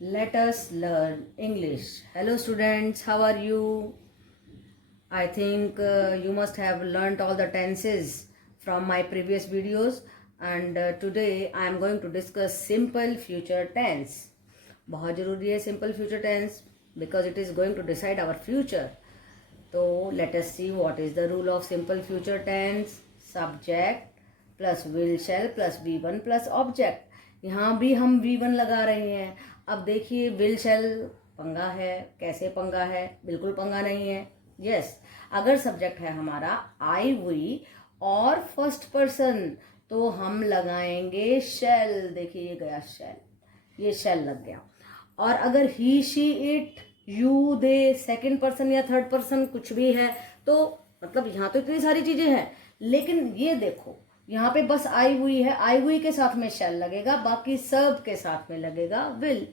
Let us learn English. Hello students, how are you? I think you must have learnt all the tenses from my previous videos, and today I am going to discuss simple future tense. बहुत ज़रूरी है simple future tense because it is going to decide our future. So let us see what is the rule of simple future tense. Subject plus will shall plus V1 plus object. यहाँ भी हम V1 लगा रहे हैं. अब देखिए will shall पंगा है. कैसे पंगा है? बिल्कुल पंगा नहीं है. यस, अगर सब्जेक्ट है हमारा आई वी और फर्स्ट पर्सन तो हम लगाएंगे shall. देखिए ये गया shall, ये shall लग गया. और अगर he she it you they second person या थर्ड पर्सन कुछ भी है तो मतलब यहाँ तो इतनी सारी चीजें हैं, लेकिन ये देखो यहाँ पे बस आई हुई है. आई हुई के साथ में शैल लगेगा, बाकी सब के साथ में लगेगा विल.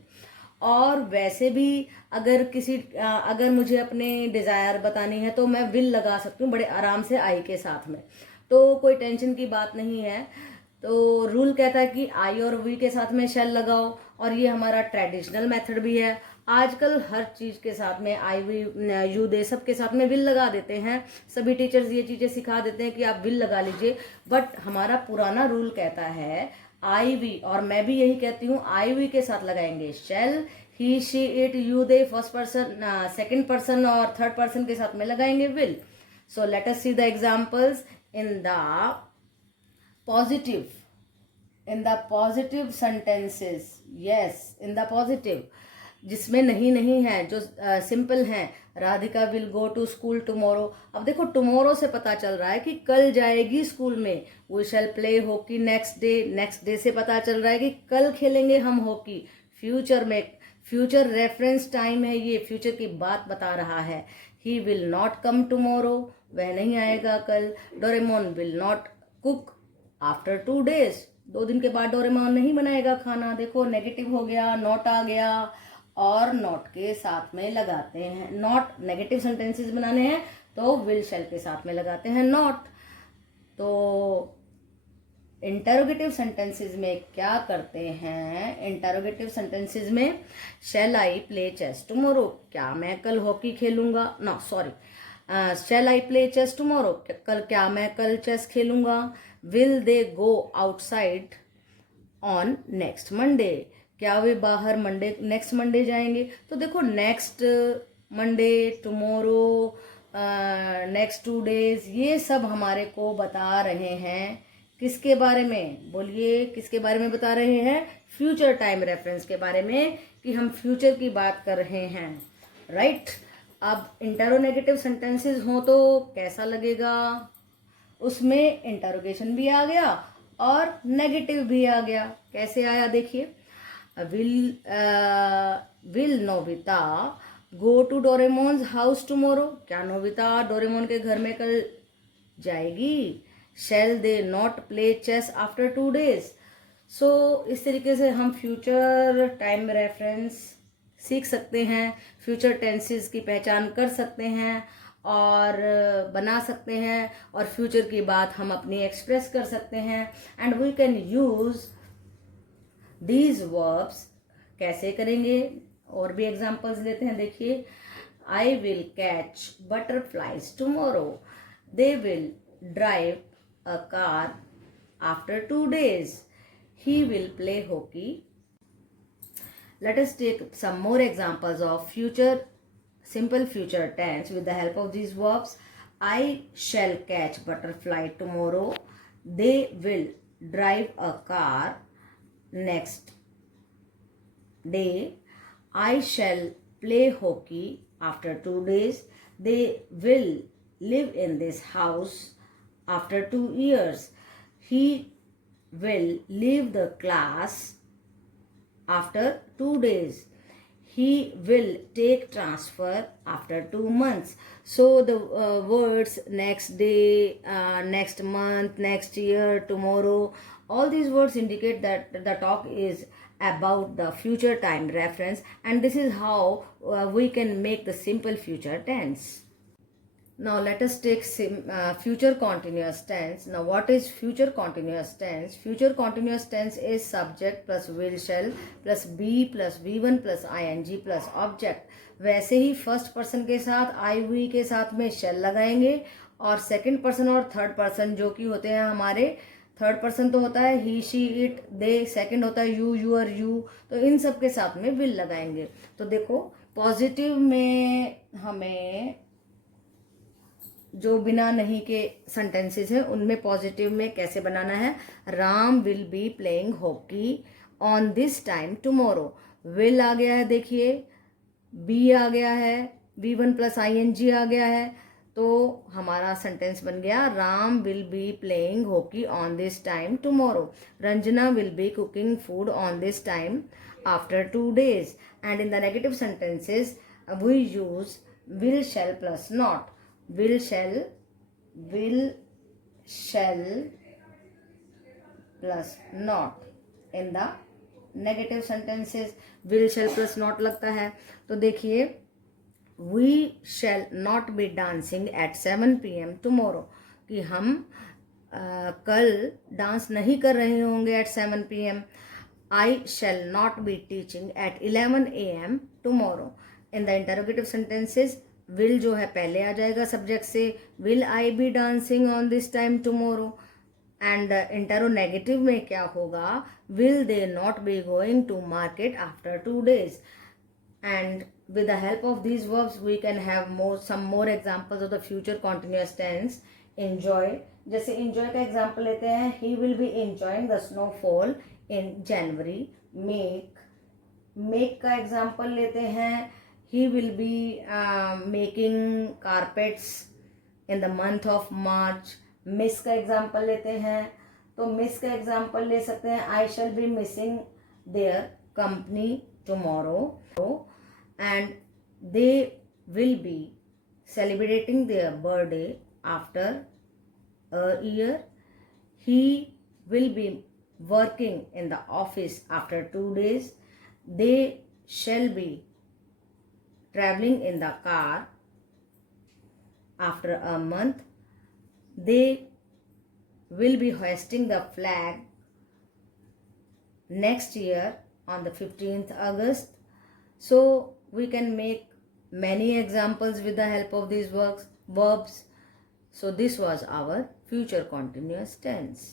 और वैसे भी अगर मुझे अपने डिजायर बतानी है तो मैं विल लगा सकती हूँ बड़े आराम से आई के साथ में, तो कोई टेंशन की बात नहीं है. तो रूल कहता है कि आई और वी के साथ में शैल लगाओ, और ये हमारा ट्रेडिशनल मेथड भी है. आजकल हर चीज के साथ में आई वी यू दे सब के साथ में विल लगा देते हैं. सभी टीचर्स ये चीजें सिखा देते हैं कि आप विल लगा लीजिए, बट हमारा पुराना रूल कहता है आई वी, और मैं भी यही कहती हूँ आई वी के साथ लगाएंगे shall. He she it you they first person second person और थर्ड पर्सन के साथ में लगाएंगे will. So let us see the examples in the positive, in the positive sentences. Yes, in the positive, जिसमें नहीं है, जो सिंपल हैं. Radhika will go to school tomorrow. अब देखो टुमारो से पता चल रहा है कि कल जाएगी स्कूल में. We shall play hockey next day. Next day से पता चल रहा है कि कल खेलेंगे हम हॉकी. फ्यूचर में फ्यूचर रेफरेंस टाइम है, ये फ्यूचर की बात बता रहा है. He will not come tomorrow, वह नहीं आएगा कल. Doraemon will not cook after 2 days, 2 दिन के बाद डोरेमोन नहीं बनाएगा खाना. देखो नेगेटिव हो गया, नॉट आ गया, और नॉट के साथ में लगाते हैं. नॉट नेगेटिव सेंटेंसेस बनाने हैं तो विल शैल के साथ में लगाते हैं नॉट. तो इंटरोगेटिव सेंटेंसेस में क्या करते हैं? इंटरोगेटिव सेंटेंसेस में shall I play chess tomorrow, क्या मैं कल हॉकी खेलूंगा? No sorry, shall I play chess tomorrow, क्या मैं कल चेस खेलूंगा? Will they go outside on next Monday, क्या वे बाहर नेक्स्ट मंडे जाएंगे? तो देखो next Monday, tomorrow, next 2 days, ये सब हमारे को बता रहे हैं किसके बारे में? बोलिए किसके बारे में बता रहे हैं? फ्यूचर टाइम रेफरेंस के बारे में, कि हम फ्यूचर की बात कर रहे हैं. राइट. अब इंटरोनेगेटिव सेंटेंसेस हो तो कैसा लगेगा? उसमें इंटरोगेशन भी आ गया और नेगेटिव भी आ गया. कैसे आया देखिए. Will Nobita go to Doraemon's house tomorrow, क्या नोबिता डोरेमोन के घर में कल जाएगी? Shall they not play chess after 2 days. सो इस तरीके से हम फ्यूचर टाइम रेफरेंस सीख सकते हैं, फ्यूचर टेंसेस की पहचान कर सकते हैं और बना सकते हैं, और फ्यूचर की बात हम अपनी एक्सप्रेस कर सकते हैं. And we can use these verbs. कैसे करेंगे? और भी एग्जाम्पल्स लेते हैं. देखिए, I will catch butterflies tomorrow, they will drive a car after 2 days, he will play hockey. Let us take some more examples of simple future tense with the help of these verbs. I shall catch butterfly tomorrow, they will drive a car next day. I shall play hockey after 2 days, they will live in this house after 2 years. He will leave the class after 2 days. He will take transfer after 2 months. So the words next day, next month, next year, tomorrow, all these words indicate that the talk is about the future time reference, and this is how we can make the simple future tense. Now let us take future continuous tense. Now what is future continuous tense? Future continuous tense is subject plus will shall plus be plus v1 plus ing plus object. वैसे ही first person के साथ आई हुई के साथ में shall लगाएंगे, और second person और थर्ड पर्सन जो कि होते हैं हमारे, थर्ड पर्सन तो होता है ही शी इट दे, सेकंड होता है यू यूअर यू, तो इन सब के साथ में विल लगाएंगे। तो देखो पॉजिटिव में हमें जो बिना नहीं के सेंटेंसेस हैं उनमें पॉजिटिव में कैसे बनाना है, Ram will be playing hockey on this time tomorrow. Will आ गया है, देखिए बी आ गया है, V1 प्लस ING आ गया है, तो हमारा सेंटेंस बन गया Ram will be playing hockey on this time tomorrow. Ranjana will be cooking food on this time after 2 days। And in the negative sentences we use will shall plus not. will shall plus not in the negative sentences। will shall plus not लगता है, तो देखिए we shall not be dancing at 7 PM tomorrow, कि हम कल dance नहीं कर रहे होंगे at 7 PM। I shall not be teaching at 11 AM tomorrow। in the interrogative sentences will जो है पहले आ जाएगा सब्जेक्ट से, will I be dancing on this time tomorrow. And interrogative में क्या होगा, will they not be going to market after 2 days। And with the help of these verbs we can have some more examples of the future continuous tense। enjoy, जैसे enjoy का example लेते हैं, he will be enjoying the snowfall in January। make का example लेते हैं, he will be making carpets in the month of March। miss का example लेते हैं, तो miss का example ले सकते हैं, I shall be missing their company tomorrow। and they will be celebrating their birthday after a year। he will be working in the office after 2 days। they shall be traveling in the car after a month। they will be hoisting the flag next year on the 15th August। so we can make many examples with the help of these verbs। so this was our future continuous tense।